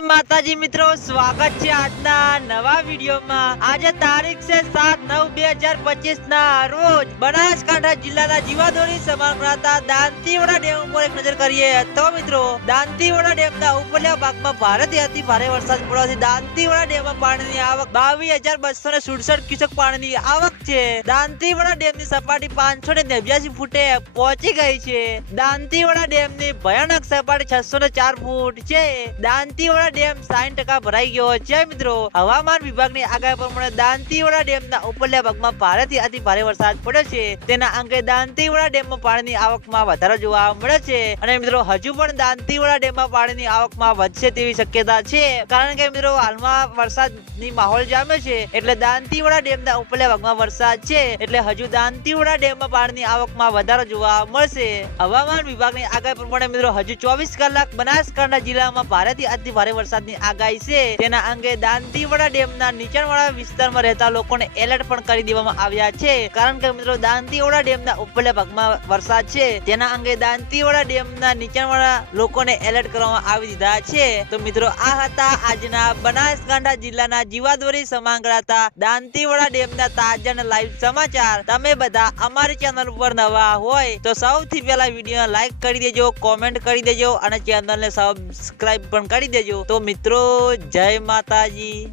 માતાજી મિત્રો, સ્વાગત છે આજના નવા વિડીયોમાં. આજે તારીખ છે સાત નવ બે હજાર પચીસ ના રોજ બનાસકાંઠા જિલ્લાના જીવાદોરી સમાન ગણાતા દાંતીવાડા ડેમ ઉપર એક નજર કરીએ તો મિત્રો, દાંતીવાડા ડેમના ઉપરલા ભાગમાં ભારે અતિ ભારે વરસાદ પડવાથી દાંતીવાડા ડેમમાં પાણીની આવક બાવીસ હજાર બસો ને સુડસઠ ક્યુસેક પાણીની આવક છે. દાંતીવાડા ડેમની સપાટી પાંચસો ને નેવ્યાસી ફૂટે પહોંચી ગઈ છે. દાંતીવાડા ડેમની ભયાનક સપાટી છસો ને ચાર ફૂટ છે. દાંતીવાડા ડેમ સાઈઠ ટકા ભરાઈ ગયો છે મિત્રો, હવામાન વિભાગની આગાહી પ્રમાણે દાંતીવાડા ડેમના ઉપરલા ભાગમાં ભારેથી અતિ ભારે વરસાદ પડ્યો છે. તેના અંગે દાંતીવાડા ડેમમાં પાણીની આવકમાં વધારો જોવા મળે છે. અને મિત્રો, હજુ પણ દાંતીવાડા ડેમમાં પાણીની આવકમાં વધશે તેવી શક્યતા છે. કારણ કે મિત્રો, હાલમાં વરસાદની માહોલ જામ્યો છે. એટલે દાંતીવાડા ડેમના ઉપરલા ભાગમાં વરસાદ છે. એટલે હજુ દાંતીવાડા ડેમમાં પાણીની આવકમાં વધારો જોવા મળશે. હવામાન વિભાગની આગાહી પ્રમાણે મિત્રો, હજુ ચોવીસ કલાક બનાસકાંઠા જિલ્લામાં ભારેથી અતિ ભારે વરસાદની આગાહી છે. તેના અંગે દાંતીવાડા ડેમના નીચાણવાળા વિસ્તારમાં રહેતા લોકોને એલર્ટ પણ કરી દેવામાં આવ્યા છે. કારણ કે મિત્રો, દાંતીવાડા ડેમના ઉપલા ભાગમાં વરસાદ છે. તેના અંગે દાંતીવાડા ડેમના નીચાણવાળા લોકોને એલર્ટ કરવામાં આવી દીધા છે. તો મિત્રો, આ હતા આજના બનાસકાંઠા જિલ્લાના જીવાદોરી સમાંગળાતા દાંતીવાડા ડેમના તાજા અને લાઈવ સમાચાર. તમે બધા અમારી ચેનલ ઉપર નવા હોય તો સૌથી પહેલા વીડિયો લાઈક કરી દેજો કોમેન્ટ કરી દેજો અને ચેનલને સબસ્ક્રાઇબ પણ કરી દેજો. તો મિત્રો જય માતાજી.